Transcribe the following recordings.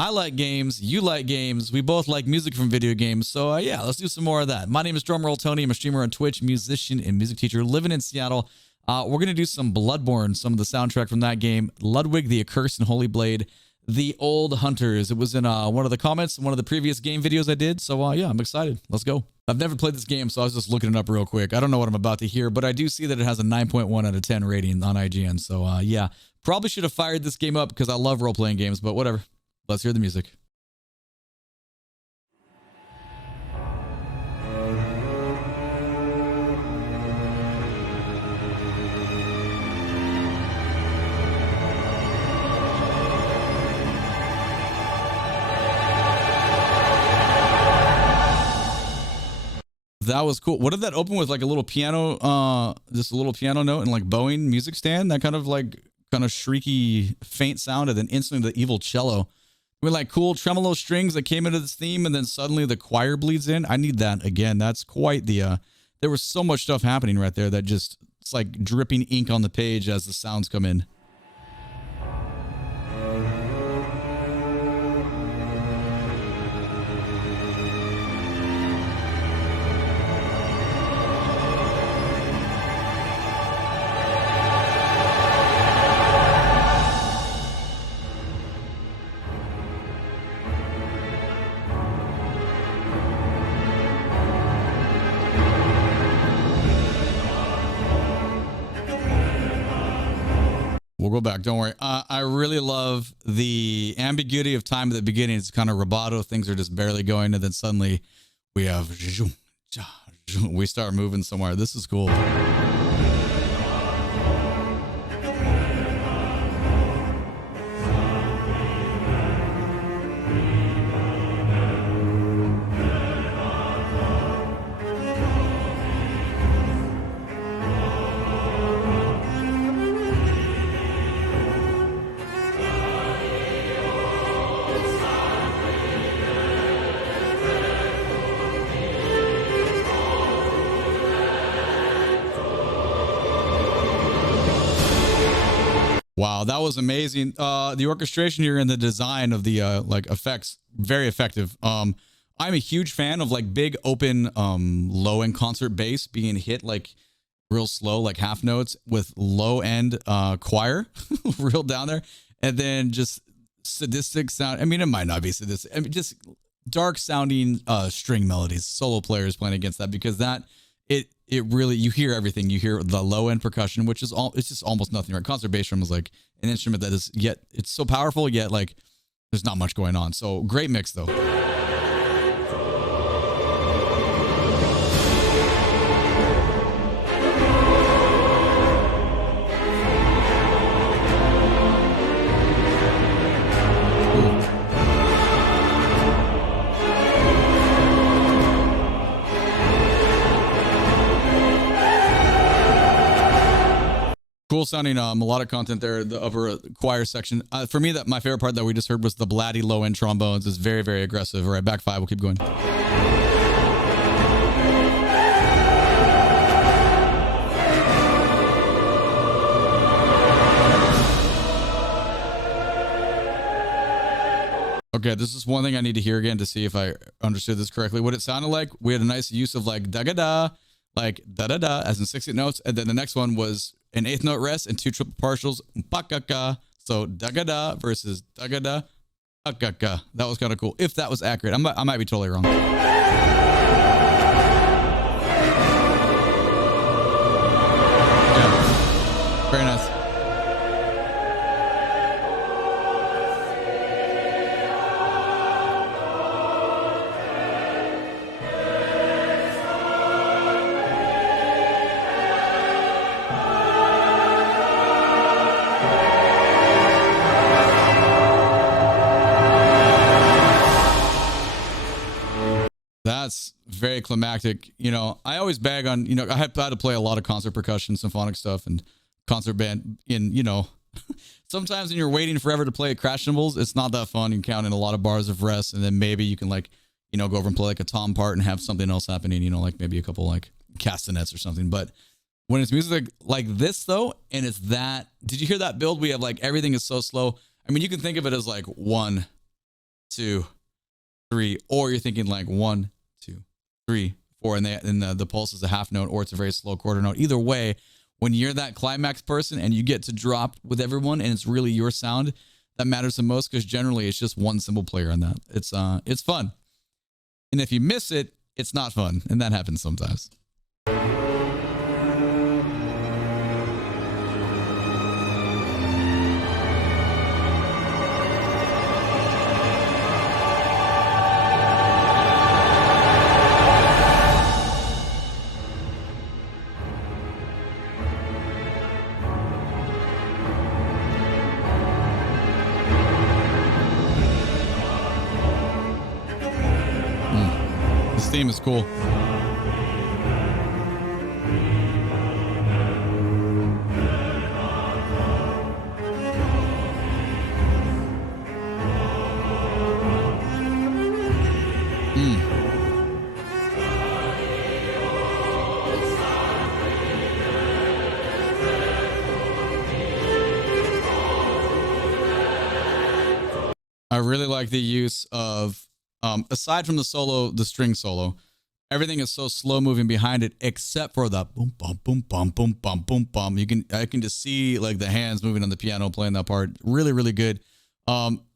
I like games. You like games. We both like music from video games. So yeah, let's do some more of that. My name is Drumroll Tony. I'm a streamer on Twitch, musician and music teacher living in Seattle. We're going to do some Bloodborne, some of the soundtrack from that game. Ludwig, the Accursed, and Holy Blade, the Old Hunters. It was in one of the comments, one of the previous game videos I did. So yeah, I'm excited. Let's go. I've never played this game, so I was just looking it up real quick. I don't know what I'm about to hear, but I do see that it has a 9.1 out of 10 rating on IGN. So yeah, probably should have fired this game up because I love role-playing games, but whatever. Let's hear the music. That was cool. What did that open with? Like a little piano, just a little piano note and like bowing music stand? That kind of shrieky, faint sound, and then instantly the evil cello with like cool tremolo strings that came into this theme, and then suddenly the choir bleeds in. I need that again. That's quite the. There was so much stuff happening right there that just it's like dripping ink on the page as the sounds come in. We'll go back. Don't worry. I really love the ambiguity of time at the beginning. It's kind of rubato. Things are just barely going. And then suddenly we have, we start moving somewhere. This is cool. Wow, that was amazing. The orchestration here and the design of the like effects, very effective. I'm a huge fan of like big open low end concert bass being hit like real slow, like half notes with low end choir real down there, and then just sadistic sound. I mean, it might not be sadistic. I mean, just dark sounding string melodies, solo players playing against that, because that it really, you hear everything. You hear the low end percussion, which is it's just almost nothing, right? Concert bass drum is like an instrument that is yet, it's so powerful, yet like there's not much going on. So great mix though. Cool sounding melodic content there, the upper choir section. For me, that my favorite part that we just heard was the blatty low end trombones. It's very, very aggressive. All right, back five. We'll keep going. Okay, this is one thing I need to hear again to see if I understood this correctly. What it sounded like, we had a nice use of like da-ga-da, like da-da-da, as in 6th notes. And then the next one was an 8th note rest and 2 triple partials. Ba-ga-ga. So da-ga-da versus da-ga-da. Ba-ga-ga. That was kind of cool. If that was accurate. I might be totally wrong. Yeah. Very nice. That's very climactic. You know, I always bag on, you know, I had to play a lot of concert percussion, symphonic stuff, and concert band in, you know, sometimes when you're waiting forever to play crash cymbals, it's not that fun. You count in a lot of bars of rest, and then maybe you can like, you know, go over and play like a tom part and have something else happening, you know, like maybe a couple like castanets or something. But when it's music like this though, and it's that, did you hear that build? We have like, everything is so slow. I mean, you can think of it as like one 2, 3, or you're thinking like 1, 2, 3, 4, and the pulse is a half note, or it's a very slow quarter note. Either way, when you're that climax person and you get to drop with everyone and it's really your sound that matters the most, because generally it's just one cymbal player on that. It's fun. And if you miss it, it's not fun. And that happens sometimes. Theme is cool. I really like the use of aside from the solo, the string solo, everything is so slow moving behind it, except for the boom, bum, boom, bum, boom, bum, boom, bum. I can just see like the hands moving on the piano, playing that part. Really, really good.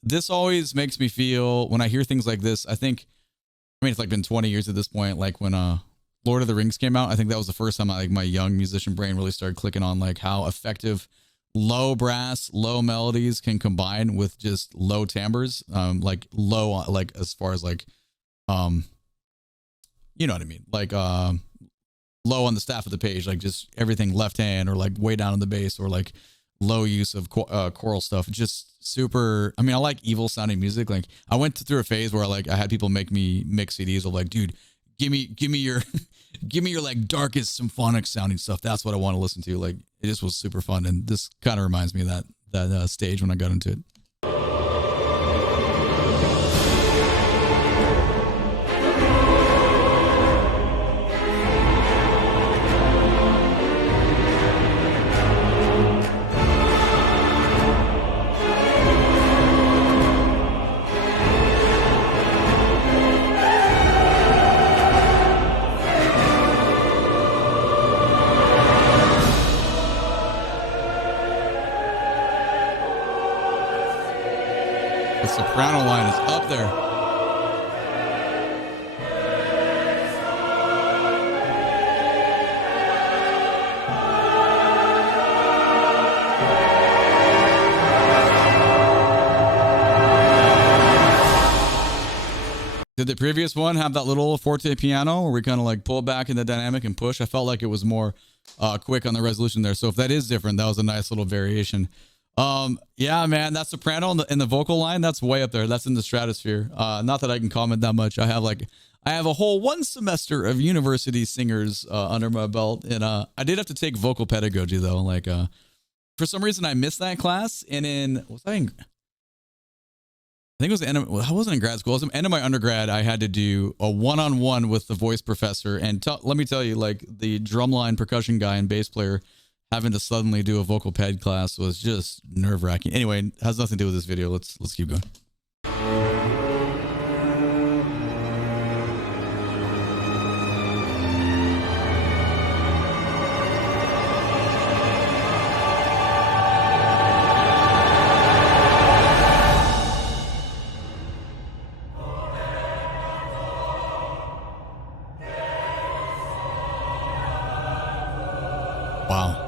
This always makes me feel, when I hear things like this, I mean, it's like been 20 years at this point. Like when Lord of the Rings came out, I think that was the first time my young musician brain really started clicking on like how effective low brass, low melodies can combine with just low timbres, like low, like as far as like, you know what I mean? Like, low on the staff of the page, like just everything left hand, or like way down on the bass, or like low use of choral stuff. Just super. I mean, I like evil sounding music. Like I went through a phase where like I had people make me mix CDs of like, dude, give me your, give me your like darkest symphonic sounding stuff. That's what I want to listen to. Like it just was super fun. And this kind of reminds me of that stage when I got into it. Soprano line is up there. Did the previous one have that little forte piano where we kind of like pull back in the dynamic and push? I felt like it was more quick on the resolution there. So if that is different, that was a nice little variation. Yeah, man, that soprano in the vocal line, that's way up there. That's in the stratosphere. Not that I can comment that much. I have a whole 1 semester of university singers under my belt, and I did have to take vocal pedagogy though. Like for some reason I missed that class, and I think it was I wasn't in grad school. It was the end of my undergrad. I had to do a one-on-one with the voice professor, and let me tell you, like the drumline, percussion guy, and bass player having to suddenly do a vocal ped class was just nerve-wracking. Anyway, it has nothing to do with this video. Let's keep going. Wow.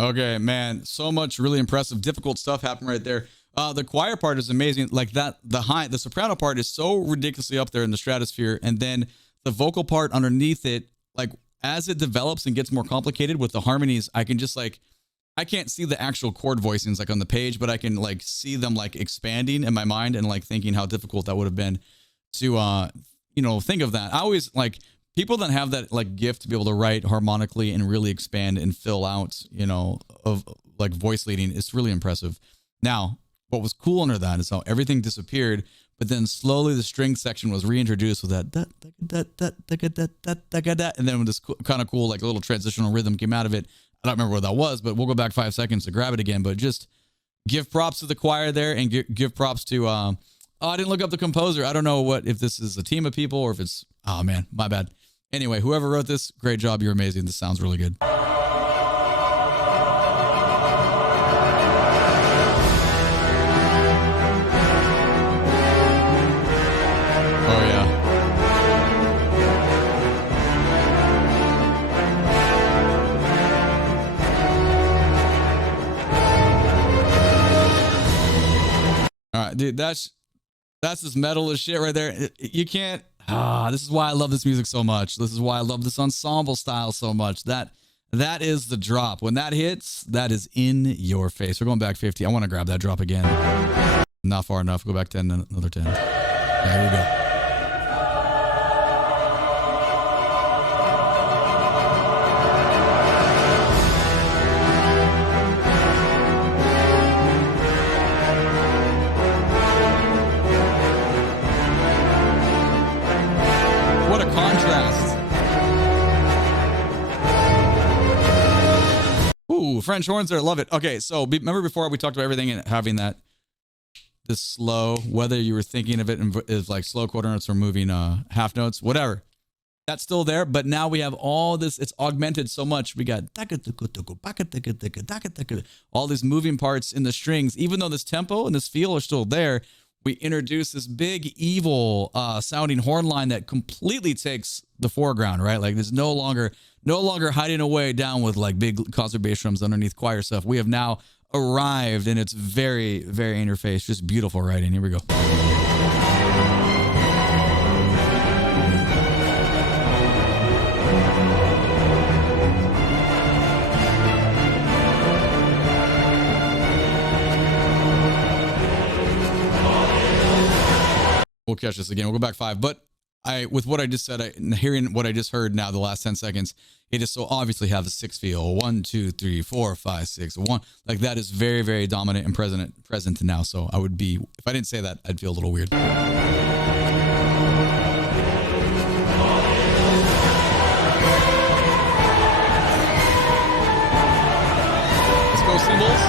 Okay, man, so much really impressive, difficult stuff happened right there. The choir part is amazing. Like that, the soprano part is so ridiculously up there in the stratosphere, and then the vocal part underneath it, like as it develops and gets more complicated with the harmonies, I can just like, I can't see the actual chord voicings like on the page, but I can like see them like expanding in my mind and like thinking how difficult that would have been to think of that. I always like people that have that like gift to be able to write harmonically and really expand and fill out, of like voice leading. It's really impressive. Now, what was cool under that is how everything disappeared, but then slowly the string section was reintroduced with that, and then with this kind of cool like little transitional rhythm came out of it. I don't remember what that was, but we'll go back 5 seconds to grab it again. But just give props to the choir there, and give props to I didn't look up the composer. I don't know if this is a team of people or if it's, oh man, my bad. Anyway, whoever wrote this, great job. You're amazing. This sounds really good. Oh, yeah. All right, dude, that's this metal as shit right there. You can't. This is why I love this music so much. This is why I love this ensemble style so much. That is the drop. When that hits, that is in your face. We're going back 50. I want to grab that drop again. Not far enough. Go back 10, another 10. There we go. Ooh, French horns there. Love it. Okay, so remember before we talked about everything and having this slow, whether you were thinking of it as like slow quarter notes or moving half notes, whatever. That's still there, but now we have all this. It's augmented so much. We got all these moving parts in the strings. Even though this tempo and this feel are still there, we introduce this big evil sounding horn line that completely takes the foreground, right? Like there's no longer hiding away down with like big concert bass drums underneath choir stuff. We have now arrived, and it's very, very in your face. Just beautiful writing. Here we go. We'll catch this again. We'll go back 5. But with what I just said, hearing what I just heard now, the last 10 seconds, it just so obviously have a 6 feel. 1, 2, 3, 4, 5, 6, 1. Like that is very, very dominant and present now. So I would be, if I didn't say that, I'd feel a little weird. Let's go, cymbals.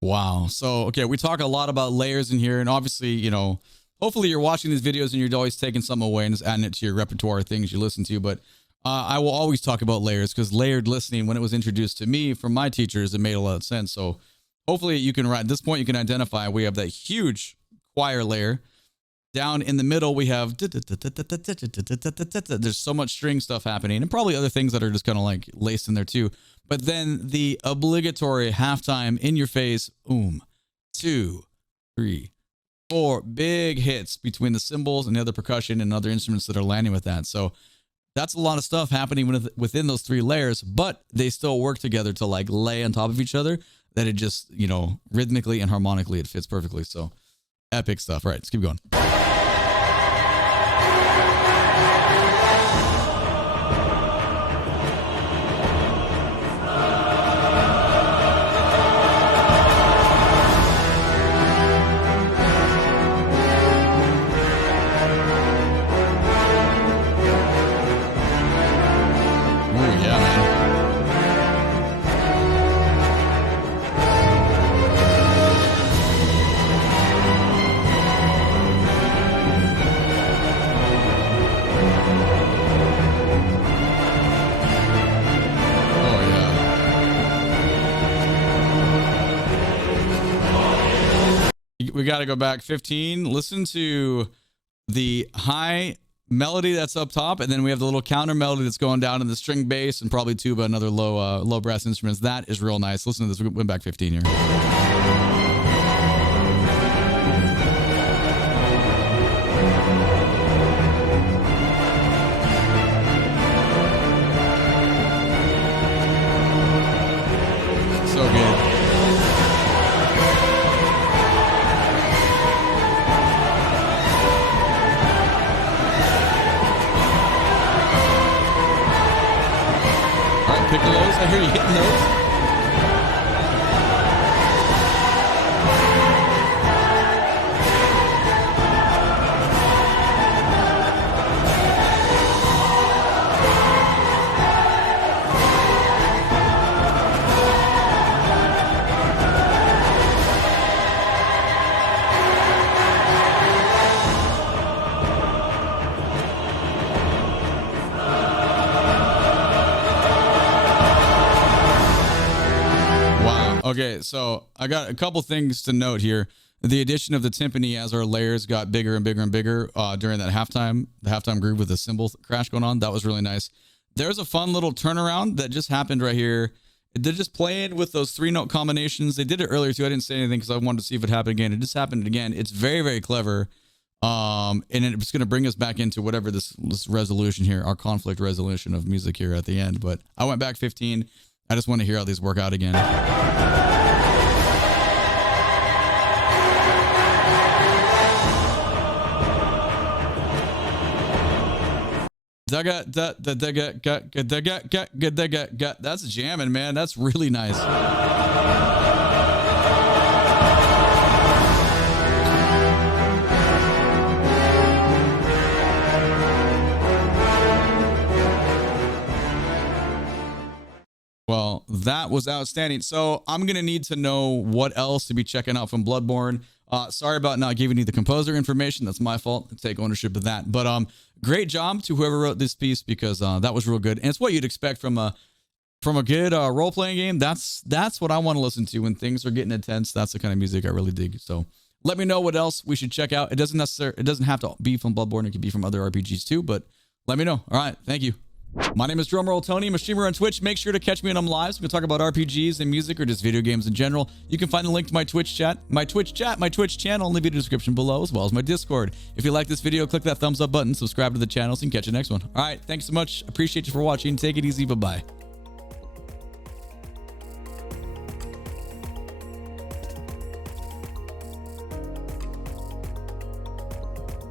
Wow. So, okay, we talk a lot about layers in here, and obviously, hopefully you're watching these videos and you're always taking some away and just adding it to your repertoire of things you listen to. But I will always talk about layers, because layered listening, when it was introduced to me from my teachers, it made a lot of sense. So hopefully you can, at this point, you can identify we have that huge choir layer. Down in the middle, we have, there's so much string stuff happening, and probably other things that are just kind of like laced in there too. But then the obligatory halftime in your face, 2, 3, 4 big hits between the cymbals and the other percussion and other instruments that are landing with that. So that's a lot of stuff happening within those 3 layers, but they still work together to like lay on top of each other, that it just, rhythmically and harmonically, it fits perfectly. So epic stuff. All right, let's keep going. We got to go back 15. Listen to the high melody that's up top, and then we have the little counter melody that's going down in the string bass and probably tuba and other low brass instruments. That is real nice. Listen to this. We went back 15 here. So good. Piccolos, I hear you hitting those. Okay, so I got a couple things to note here. The addition of the timpani as our layers got bigger and bigger and bigger during that the halftime groove with the cymbal crash going on. That was really nice. There's a fun little turnaround that just happened right here. They're just playing with those 3-note combinations. They did it earlier too. I didn't say anything because I wanted to see if it happened again. It just happened again. It's very, very clever. And it's going to bring us back into whatever this resolution here, our conflict resolution of music here at the end. But I went back 15. I just want to hear how these work out again. That's jamming, man. That's really nice. Well, that was outstanding. So I'm going to need to know what else to be checking out from Bloodborne. Sorry about not giving you the composer information. That's my fault. I take ownership of that. But great job to whoever wrote this piece, because that was real good. And it's what you'd expect from a good role-playing game. That's what I want to listen to when things are getting intense. That's the kind of music I really dig. So let me know what else we should check out. It doesn't have to be from Bloodborne. It could be from other RPGs too, but let me know. All right. Thank you. My name is Drumroll Tony. I'm a streamer on Twitch. Make sure to catch me when I'm live. We can talk about RPGs and music, or just video games in general. You can find the link to my Twitch chat, my Twitch channel in the video description below, as well as my Discord. If you like this video, click that thumbs up button, subscribe to the channel, so you can catch the next one. All right, thanks so much. Appreciate you for watching. Take it easy. Bye-bye.